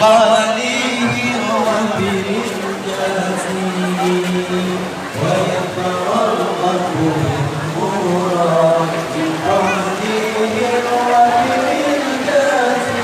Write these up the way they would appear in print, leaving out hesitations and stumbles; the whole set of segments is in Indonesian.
بقاله غافر الجاسي ويترقب بالمراد بقاله غافر الجاسي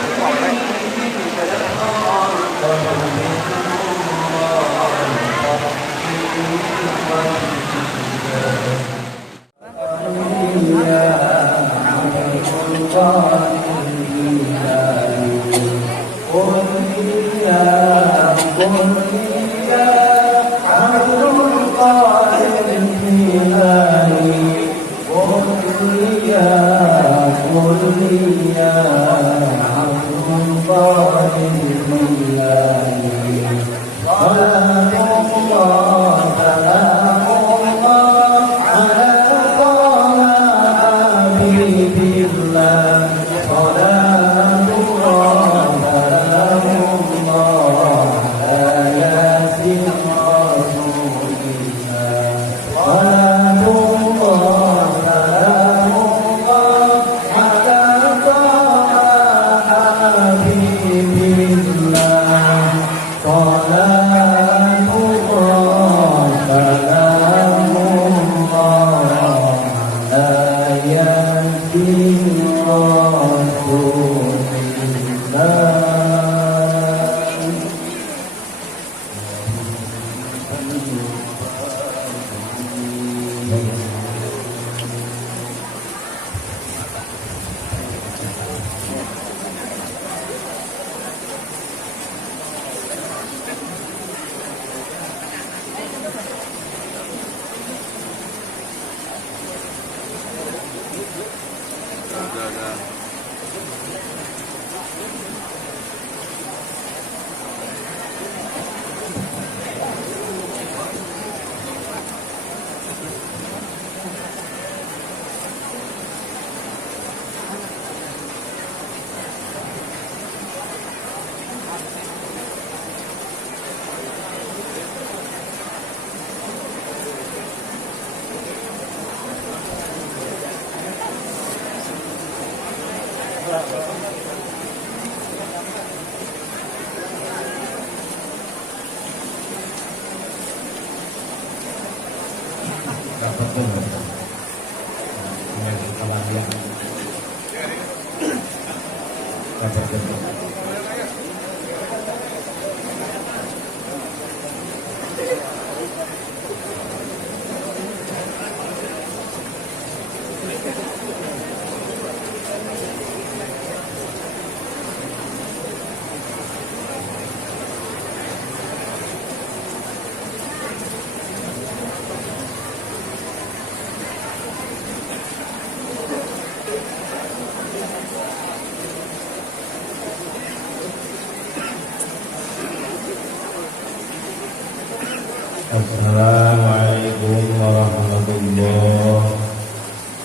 Assalamualaikum warahmatullahi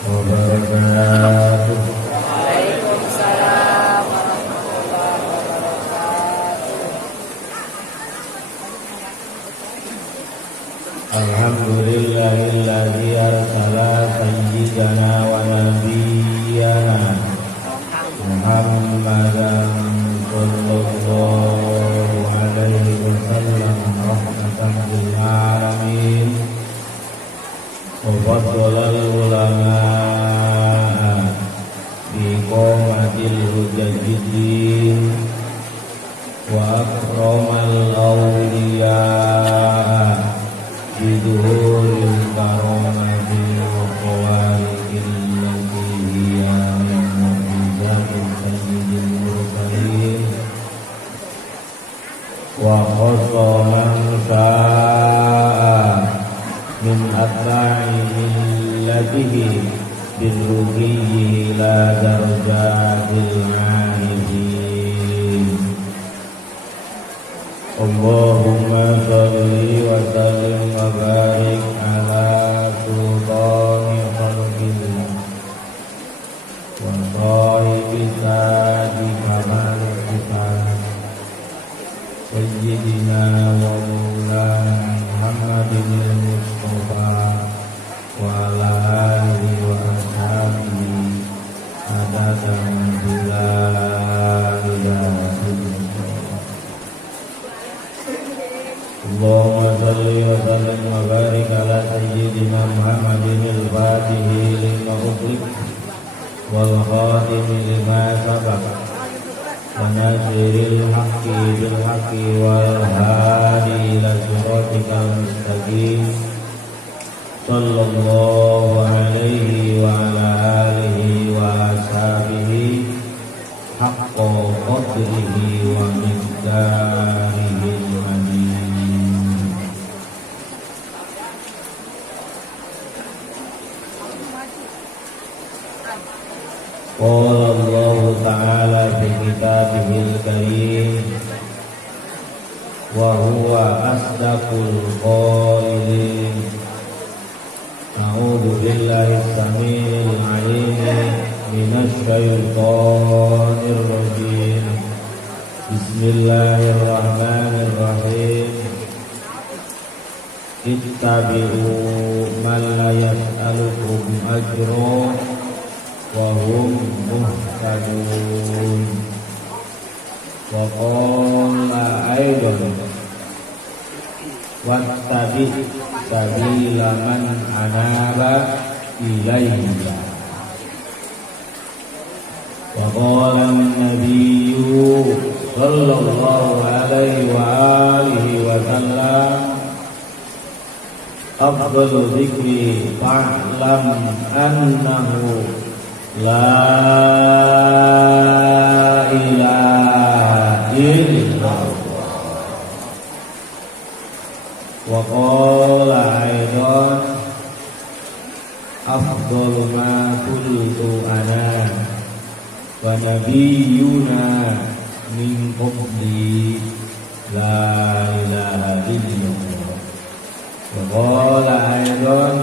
wabarakatuh. Waalaikumsalam warahmatullahi wabarakatuh. Alhamdulillahilladzi arsala sayyidana wa nabiyyana Muhammadan sallallahu alaihi wasallam rahmatan lil alamin wa faddalal ulama bi qomatil hujajiddin wa akramal awliya biduhuril karamati wa qawaidil lati hiya min mu'jizatil sayyidil mursalin wa khosoman sa'a min atla'i millatihi birruhiyyi ila darajatil ma'arifin. Allahumma salli wa sallim wa barik ala sultani khalqillah wa sahibi sadi kamal kitab sayyidina wa maulana Muhammadin al-Mustafa wa ala alihi wa ashabihi adada la ilaha illallah nasiril haqqi bil haqqi wal hadi ila siratikal mustaqim sallallahu alaihi wa ala alihi wa ashabihi haqqa qadrihi wa miqdarihi al-azim. Qala Allah ta'ala fi kitabihil karim wa huwa asdaqul qailin. A'udzu billahi as-sami'il 'alim minasy syaithanir rajim. Bismillahirrahmanirrahim. Ittabi'u man la yas'alukum ajran wa hum muhtadun. Wa qala aidan wattabi' sabila man anaba ilayya. Wa qala an-nabiyyu sallallahu alaihi wa alihi wa sallam afdalu dzikri fa'lam annahu la ilaha illallah. Wa qala aidan afdalu ma qultu ana wa nabiyyuna min qabli la ilaha illallah. Wa qala aidan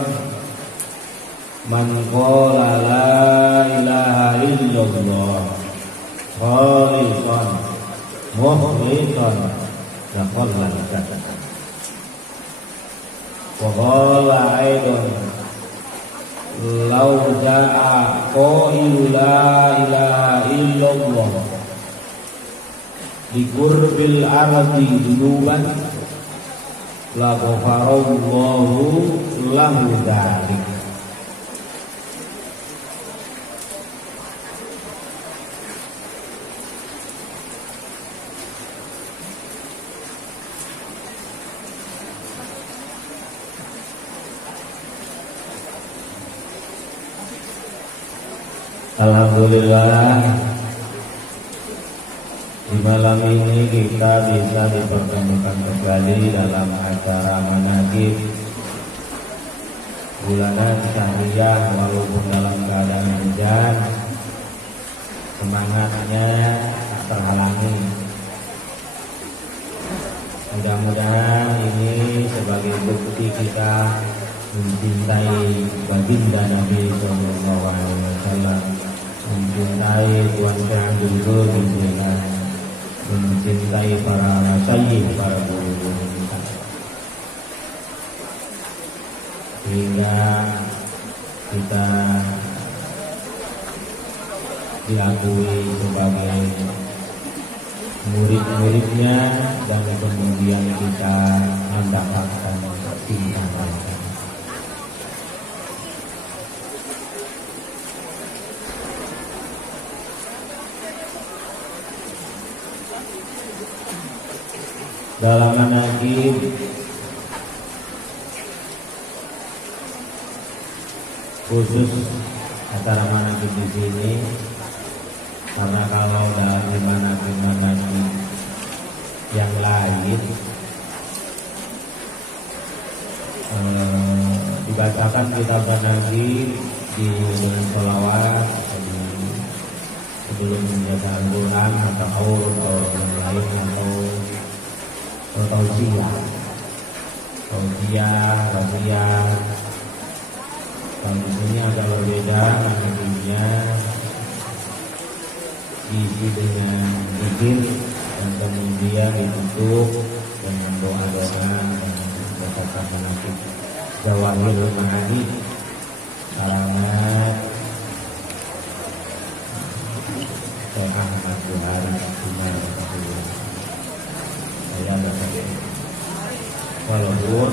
man qala la ilaha illallah khalisan mukhlisan laqalla kata. Wa qala aidan law jaa qailu la ilaha illallah di qurbil ardi dunuban la ghafarallahu lahu dzalik. Alhamdulillah, di malam ini kita bisa dipertemukan kembali dalam acara manaqib bulanan syahriyah walaupun dalam keadaan hujan. Semangatnya terhalangi. Mudah-mudahan ini sebagai bukti kita mencintai baginda Nabi Sallallahu Alaihi Wasallam, mencintai Tuhan Yang Dulu, mencintai para masyayikh, para guru-guru kita, sehingga kita diakui sebagai murid-muridnya dan kemudian kita mendapatkan cinta mereka. Dalam manaqib khusus acara manaqib di sini, karena kalau dari manaqib yang lain dibacakan kitab manaqib di bulan sholawat sebelum menjaga Al-Quran atau yang lain atau tausiah, wasiat. Kalau di sini agak berbeda manaqibnya, diisi dengan zikir dan kemudian ditutup dengan doa-doa dan baca manaqib Jawahirul Ma'ani karangan Syekh Ahmad Buhari saya dapat. Walaupun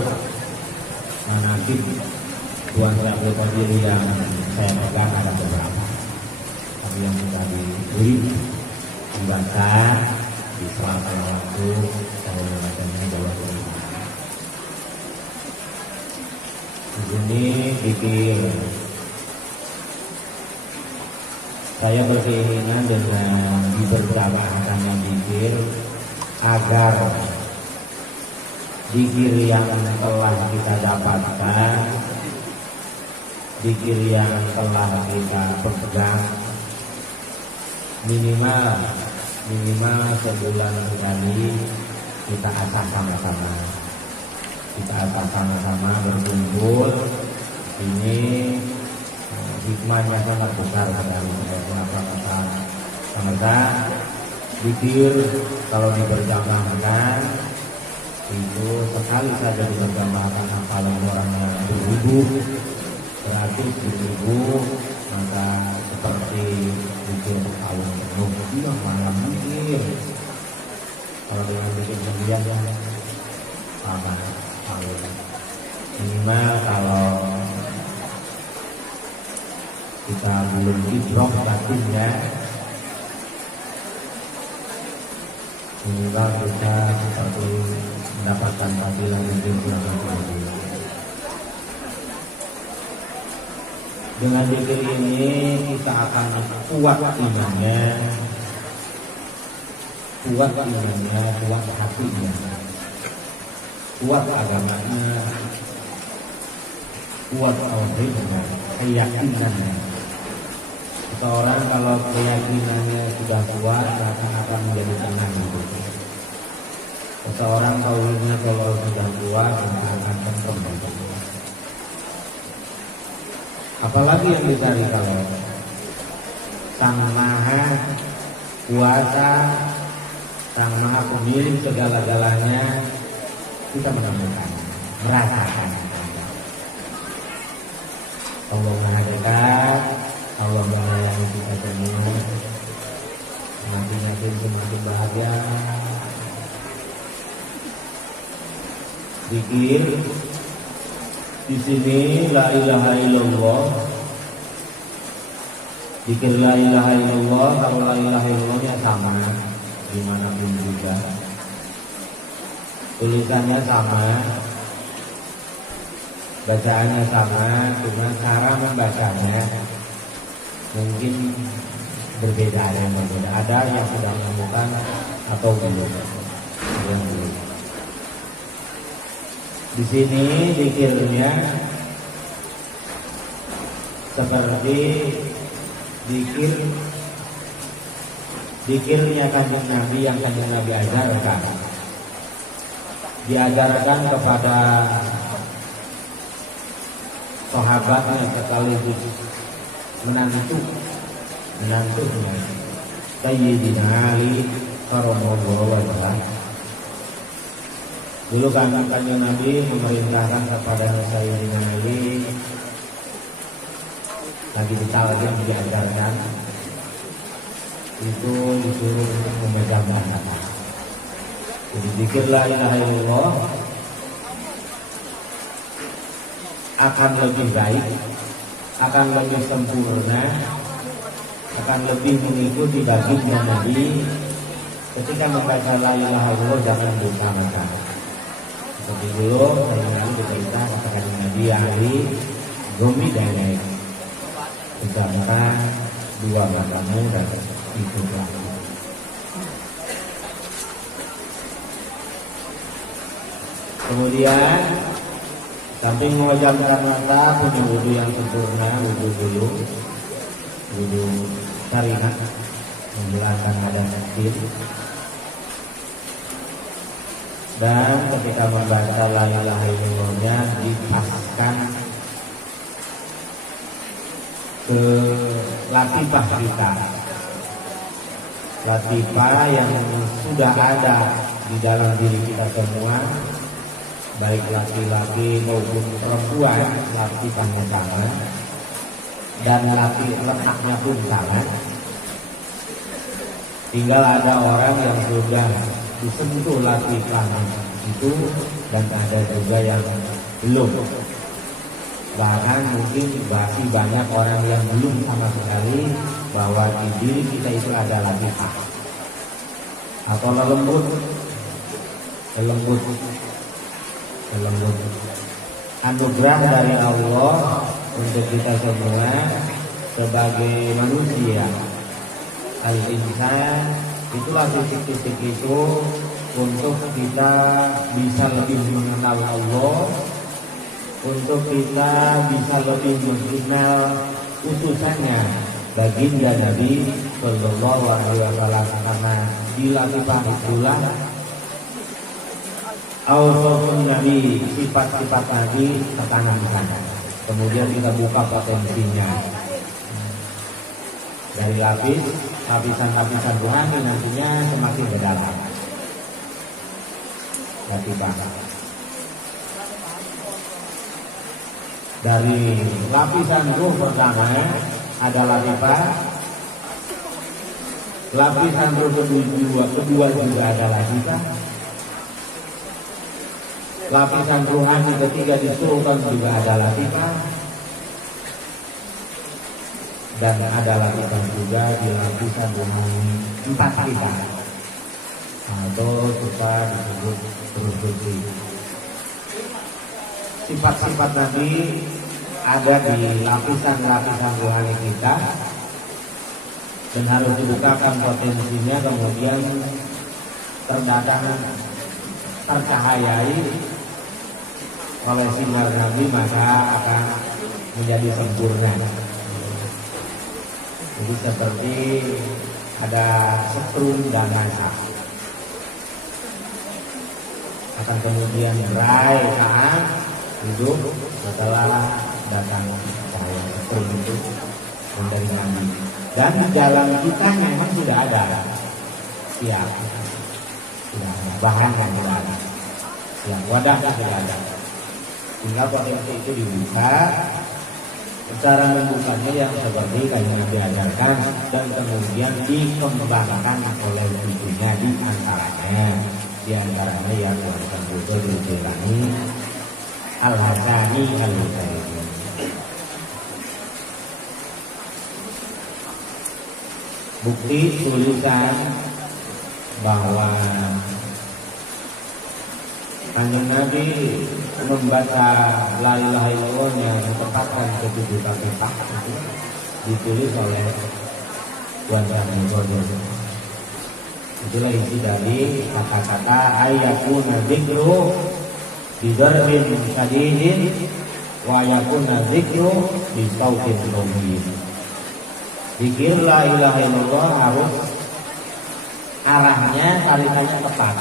manaqib Tuan Abdul Qadir yang saya pegang ada beberapa, tapi yang sudah diberi dibaca di sela-sela waktu saya membacanya bahwa di sini pikir saya berkeinginan dengan diberjamaahkannya zikir agar zikir yang telah kita dapatkan, zikir yang telah kita pegang minimal sebulan sekali kita asah sama-sama. Kita asah sama-sama berkumpul. Ini hikmahnya sangat besar sekali. Karena zikir kalau diberjamaahkan itu sekali saja diberjamaahkan hafalan orangnya 1000 berarti 1000 maka seperti zikir tahun penuh itu malam zikir. Kalau dengan zikir sendirian sama minimal kalau kita belum idrok batinnya minimal kita seperti mendapatkan fadilah zikir dengan zikir ini kita akan kuat imannya, kuat hatinya, kuat agamanya, kuat tauhidnya, keyakinannya. Seseorang kalau keyakinannya sudah kuat akan menjadi tenang hidup. Seseorang tauhidnya kalau sudah kuat akan tentrem hidup. Apalagi yang dicari kalau Sang Maha Kuasa, Sang Maha Pemilik segala-galanya kita menemukan, merasakan. Allah Maha dekat, Allah melayani kita semua. Semakin bahagia. Zikir di sini la ilaha illallah. Zikir la ilaha illallah, kalau la ilaha illallahnya sama dimanapun juga. Tulisannya sama, bacaannya sama, cuma cara membacanya mungkin berbeda, ada yang berbeda. Ada yang sudah menemukan atau belum. Di sini zikirnya seperti zikirnya Kanjeng Nabi yang Kanjeng Nabi ajarkan. Diajarkan kepada sahabatnya sekaligus menantunya Sayyidina Ali karramallahu wajhahu. Dulu Kanjeng Nabi memerintahkan kepada Sayyidina Ali lagi ditalkin diajarkan itu disuruh untuk memegang kata. Jadi zikir la ilaha illallah akan lebih baik, akan lebih sempurna, akan lebih mengikuti baginda Nabi ketika membaca la ilaha illallah jangan bersama-sama. Seperti dulu saya diperintah katakan Nabi Ali Gumi Danek bersama dua matamu dan ikutlah. Kemudian samping memejamkan mata punya wudhu yang sempurna, wudhu dulu, wudhu syariat menghilangkan hadas kecil. Dan ketika membaca la ilaha illallahnya dipaskan ke latifah kita, latifah yang sudah ada di dalam diri kita semua, baik laki-laki maupun perempuan, latifahnya sama dan letaknya pun sama. Tinggal ada orang yang sudah disentuh latifahnya itu dan ada juga yang belum. Bahkan mungkin masih banyak orang yang belum sama sekali bahwa di diri kita itu ada latifah. atau lembut, lembut. Anugerah dari Allah untuk kita semua sebagai manusia. Al-insan itulah titik-titik itu untuk kita bisa lebih mengenal Allah, untuk kita bisa lebih mengenal utusannya baginda Nabi Sallallahu Alaihi Wasallam, karena dilakukan itulah Ausofun Nabi, sifat-sifat Nabi tertanamkan. Kemudian kita buka potensinya dari lapisan-lapisan rohani, nantinya semakin berdalam. Latifah. Dari lapisan ruh pertama ada latifah. Lapisan ruh kedua juga ada latifah. Lapisan rohani ketiga disuruhkan juga ada latifah. Dan ada lapisan juga di lapisan rohani 4 kita, atau kita disebut terus. Sifat-sifat Nabi ada di lapisan-lapisan rohani kita dan harus dibukakan potensinya, kemudian tercahayai oleh sinar Nabi, maka akan menjadi sempurna. Jadi seperti ada setrum dan masa, akan kemudian berai saat hidup setelah datang cahaya setrum itu dari Nabi. Dan jalan kita memang sudah ada, siap, sudah ada bahannya, sudah ada, siap, wadahnya sudah ada. Tinggal potensi itu dibuka. Cara membukanya yang seperti yang diajarkan dan kemudian dikembangkan oleh cucunya di antaranya yang Tuhan Buddha Al-Jilani Al-Hasani Al-Husaini. Bukti tulisan bahwa Kanjeng Nabi membaca la ilaha illallah yang ditempatkan ke 7 kaki itu ditulis oleh Tuan Muhammad. Itulah isi dari kata-kata ayakuna dzikru bidarbin syadidin wa yakuna dzikru bi sautin qawiyyin. Zikir la ilaha illallah harus arahnya, tarikannya tepat.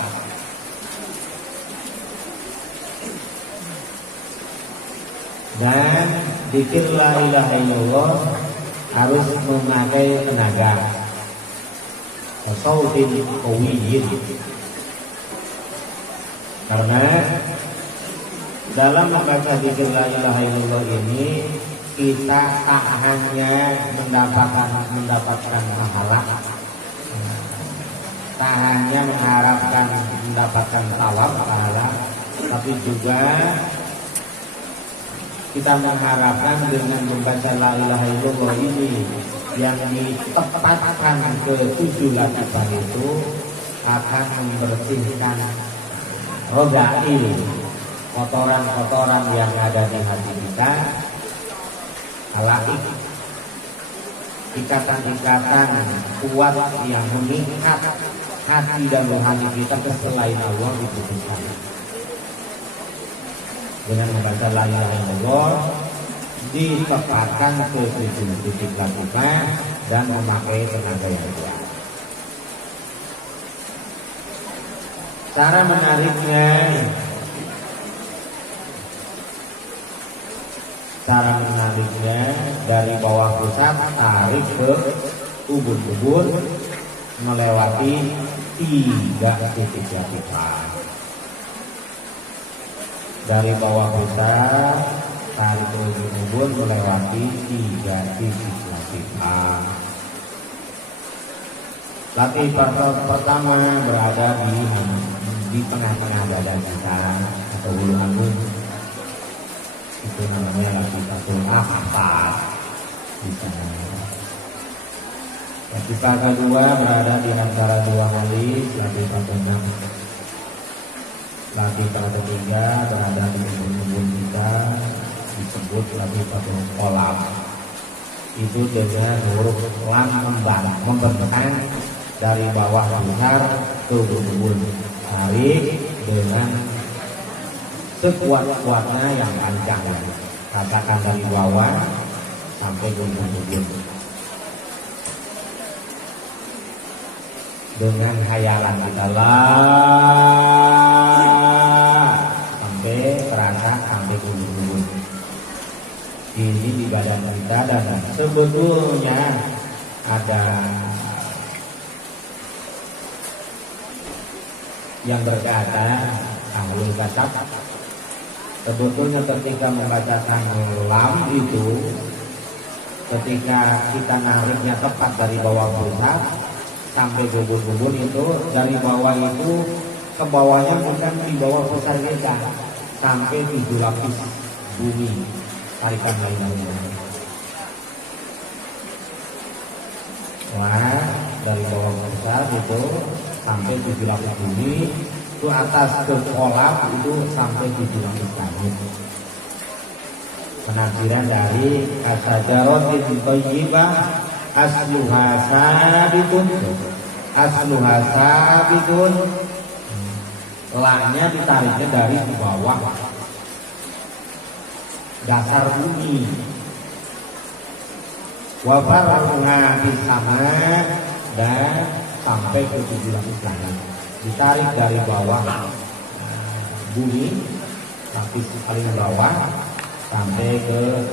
Dan zikir la ilaha illallah harus memakai tenaga, sautin qawiyyin. Karena dalam membaca zikir la ilaha illallah ini kita tak hanya mendapatkan pahala, tak hanya mengharapkan mendapatkan tawar pahala, tapi juga kita mengharapkan dengan membaca la ilaha illallah ini yang ditempatkan ke 7 lapisan itu akan membersihkan rogail, kotoran-kotoran yang ada di hati kita, alaik, ikatan-ikatan kuat yang mengikat hati dan rohani kita ke selain Allah diputuskan. Dengan membaca la ilaha illallah ditempatkan ke 7 titik lakukan dan memakai tenaga yang kuat. Cara menariknya dari bawah pusat tarik ke ubun-ubun melewati 3 titik lakukan. Dari bawah pusat tarik ke ubun-ubun melewati 3 titik latifah. Latifah pertama berada di tengah-tengah badan kita atau bulu hanggung. Itu namanya latifatul akhfad. Latifah kedua berada di antara 2 alis. Latifah ketiga berada di kebun kita disebut latifatul kolam. Itu dengan huruf lam membentang dari bawah besar ke kebun. Tarik dengan sekuat-kuatnya yang panjang. Katakan dari bawah sampai kebun. Dengan hayalan kita lah sampai terasa sampai kebun. Ini di badan kita dan sebetulnya ada yang berkata ahlul katab, sebetulnya ketika membacakan lam itu, ketika kita nariknya tepat dari bawah pusat sampai kubur-kubur itu, dari bawah itu ke bawahnya bukan di bawah pusat kita, sampai 7 lapis bumi. Tarikan lain-lainnya. Wah, dari bawah pusat itu sampai 7 lapis bumi, itu atas ke kolam itu sampai 7 lapis langit. Penafsiran dari asyajarotin thayyibah asluha sabitun. Lahnya ditariknya dari bawah dasar bumi. Wafarruha sama dan sampai ke 7 lapis langit. Ditarik dari bawah bumi, lapis paling bawah sampai ke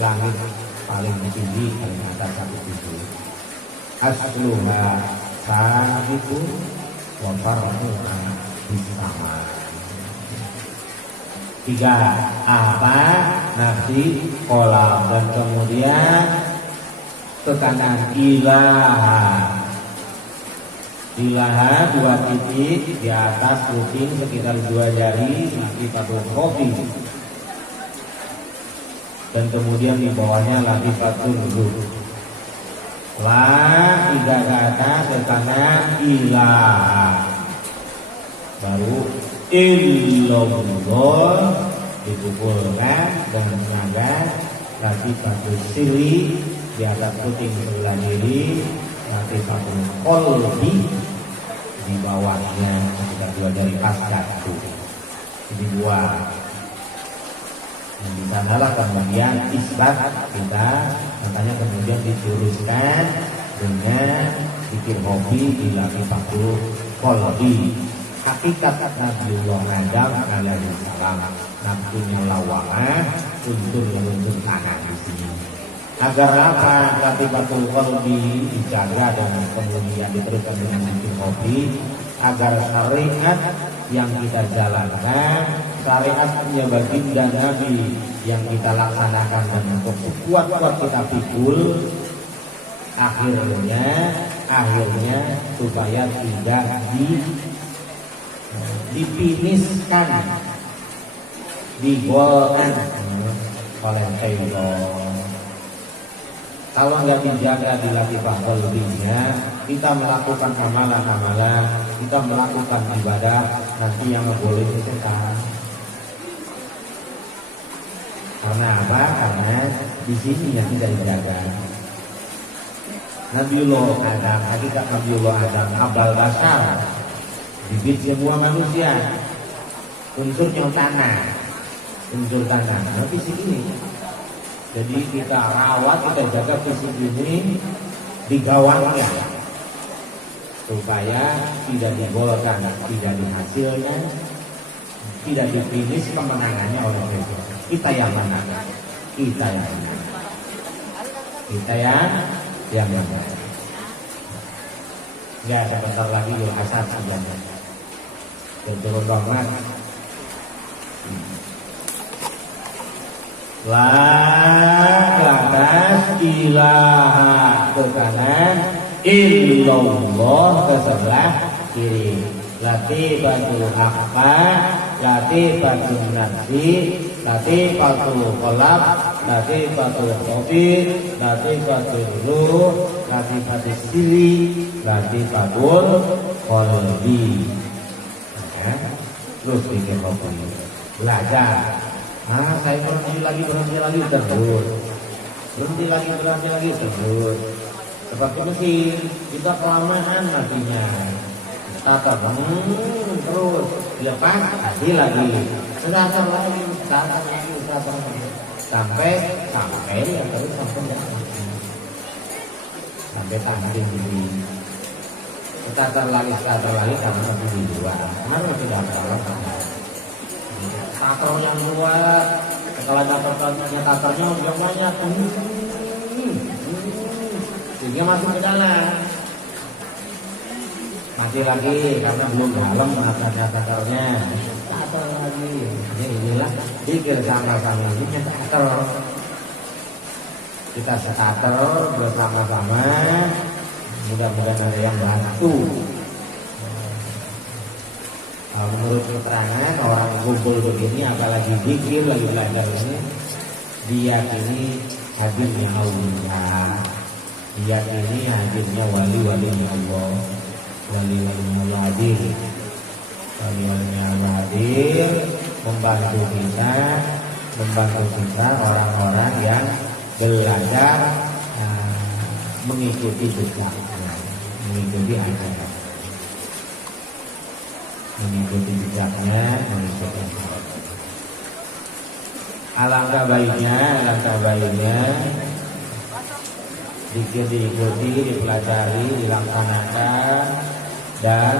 langit paling tinggi, paling atas satu itu. Asluha sabitun wa farruha sama. 3. Apa? Nafsi kolam. Dan kemudian ke kanan ilaha. Ilaha 2 titik di atas kuping sekitar 2 jari latifatul kopi. Dan kemudian di bawahnya latifatul ruh. La 3 ke atas ke kanan ilaha. Baru illallah dipukulkan dengan tenaga. Latifatul sirri di atas puting sebelah kiri. Latifatul qalbi di bawahnya sekitar 2 jari pas jatuh. Ini 2. Dan di sanalah kemudian isbat kita, makanya kemudian dicuruskan dengan zikir hobi di latifatul qalbi. Hakikat Nabiullah Adam alaihi salam, nafsunya lawamah, unsur yang unsur tanah di sini. Agar apa? Latifatul qalbi dijaga dan kemudian diteruskan dengan zikir hobi, agar syariat yang kita jalankan, syariatnya baginda Nabi yang kita laksanakan dan untuk kuat-kuat kita pikul, akhirnya supaya tidak difiniskan, digolkan oleh syaitan. Kalau nggak dijaga di latifah qalbinya, kita melakukan amalan-amalan, kita melakukan ibadah, nanti yang boleh setan. Karena apa? Karena di sini yang tidak dijaga. Nabiullah Adam, hakikat Nabiullah Adam, abal basar, bibit semua manusia, unsurnya tanah, Nah, fisik ini. Jadi kita rawat, kita jaga fisik ini di gawangnya, supaya tidak digolkan, tidak dihasilkan, tidak difinish kemenangannya oleh mereka. Kita yang menang, kita yang menang. Ya, sebentar lagi Yul Hasad sudah turun banget. La ke atas, ilaha ke kanan, illallah ke sebelah kiri. Latifatul akhfa, latifatul nafsi, latifatul qalb, latifatul khabir, latifatul ruh, latifatul sirri, latifatul qalbi. terus bikin kopi, belajar. Saya berhenti lagi terus, berhenti lagi terus. Seperti mesin, kita kelamaan matinya. Starter terus, lepas mati lagi, starter lagi, sampai ya terus sampai tanding di starter lagi karena masih di luar. Kemarin masih dapat starter yang luar, kalau dapat starternya yang banyak, sehingga masuk ke dalam. Mati lagi karena belum dalam starternya. Starter lagi. Jadi inilah pikir sama-sama ini starter. Kita starter bersama-sama. Mudah-mudahan ada yang bantu. Menurut keterangan orang kumpul begini, apalagi zikir lagi belajar ini, diyakini hadirnya Allah, diyakini hadirnya wali-walinya Allah, wali-walinya Allah hadir, wali-walinya Allah hadir, membantu kita orang-orang yang belajar mengikuti jejak, mengikuti ajaran, mengikuti jejaknya, mengikuti alangkah baiknya zikir diikuti, dipelajari, dilaksanakan, dan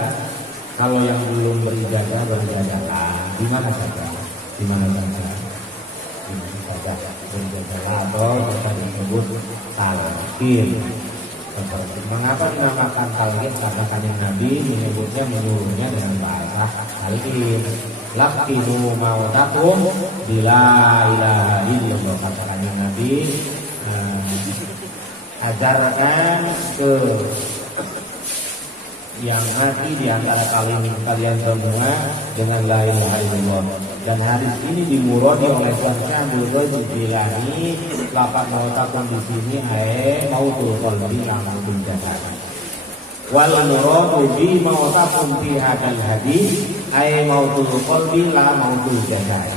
kalau yang belum berijazah berijazahlah di mana saja berijazah atau bisa disebut talqin. Mengapa dinamakan talqin? Karena kanjeng Nabi menyuruhnya dengan bahasa talqin. Laqinu mautakum bila ilaha illallah, kata kanjeng Nabi, ajarkan ke yang mati di antara kalian semua dengan la ilaha illallah. Dan hadis ini dimuradi oleh Tuan Syekh Abdul Jilani. Lafaz mautakum di sini mautul qalbi la mautul jasad. Wal muradu bi mautakum fi hadzal hadis mautul qalbi la mautul jasad.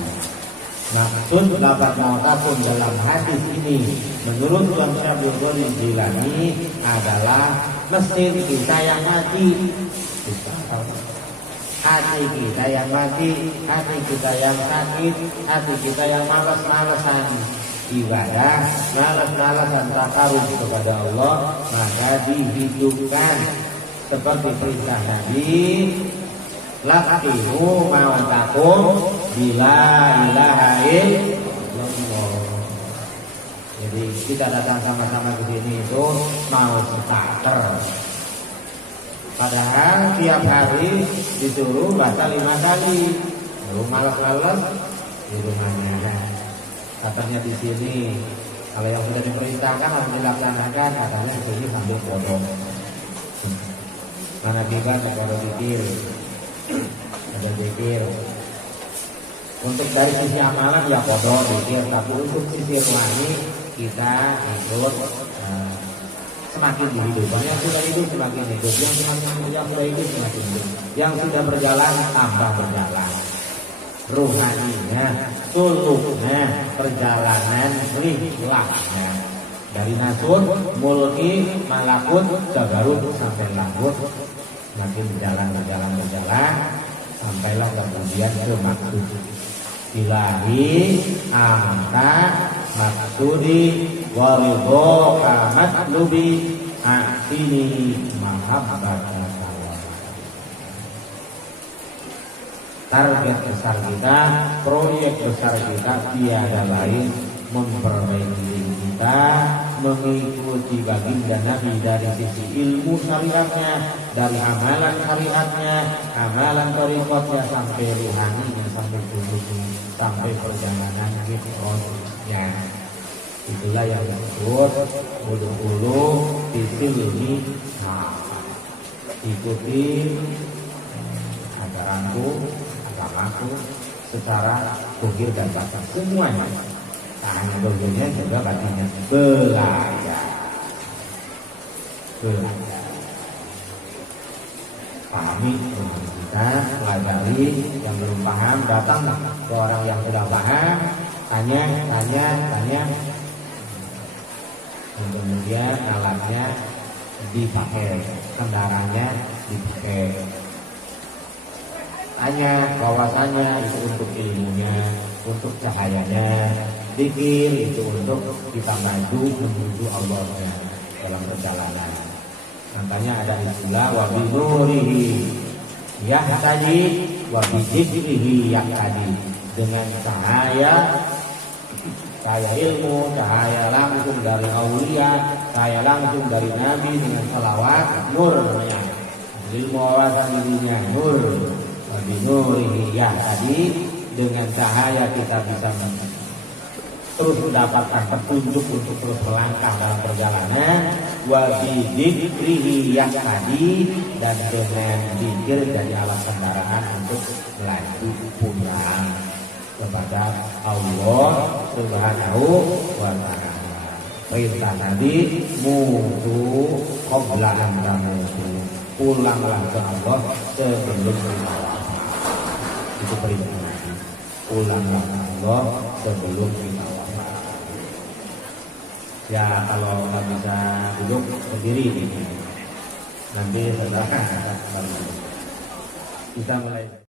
Maksud lafaz mautakum dalam hadis ini menurut Tuan Syekh Abdul Jilani adalah mesin kita yang mati, hati kita yang mati, hati kita yang sakit, hati kita yang malas-malasan ibadah, malas-malasan takarub kepada Allah, maka dihidupkan seperti perintah Nabi, laqinu mautakum bila ilaha illallah. Jadi kita datang sama-sama ke sini itu mau starter. Padahal tiap hari disuruh baca 5 kali. Lalu malas-malas di rumahnya. Katanya di sini kalau yang sudah diperintahkan harus dilaksanakan. Katanya di sini sambil bodong. Mana kita kalau pikir ada pikir. Untuk dari sisi amalan ya bodong pikir, tapi untuk sisi rohani kita ikut semakin hidup. Yang sudah hidup semakin hidup, yang sudah hidup semakin hidup, yang sudah berjalan tambah berjalan. Ruhaninya, suluknya, perjalanan rihlahnya dari nasur, mulki, malakut, jabarut sampai lahut, makin berjalan sampailah kemudian ke maksud ilahi anta maksudi waridho kamatlubi aksini mahabbata. Target besar kita, proyek besar kita tiada lain memperbaiki diri kita, mengikuti baginda Nabi dari sisi ilmu syariatnya, dari amalan syariatnya, amalan thariqatnya, sampai ruhaninya, sampai tubuhnya, sampai perjalanan hidupnya. Itulah yang disebut ulu ini. Ikuti ajaranku, agamaku secara zahir dan batin semuanya. Tak hanya zahirnya, juga batinnya. Belajar. Pahami Nah, pelajari, yang belum paham datang ke orang yang sudah paham, tanya. Dan kemudian alatnya dipakai, kendaraannya dipakai. Tanya bahwasannya itu untuk ilmunya, untuk cahayanya. Zikir itu untuk kita maju menuju Allah dalam perjalanan. Makanya ada istilah wa bi nurihi yahtadi wa bi dzikrihi yahtadi. Dengan cahaya ilmu, cahaya langsung dari aulia, cahaya langsung dari Nabi dengan salawat, nur namanya. Ilmu wawasan dirinya nur. Wa bi nurihi yahtadi, dengan cahaya kita bisa terus mendapatkan petunjuk untuk terus melangkah dalam perjalanan. Wa bi dzikrihi yahtadi, dan dengan zikir jadi alat kendaraan untuk melaju pulang kepada Allah Subhanahu wa ta'ala. Perintah Nabi, mutu qabla an tamutu, pulanglah ke Allah sebelum kita wafat. Itu perintah Nabi, pulanglah ke Allah sebelum kita wafat. Ya kalau nggak bisa duduk berdiri nanti setelah kita mulai.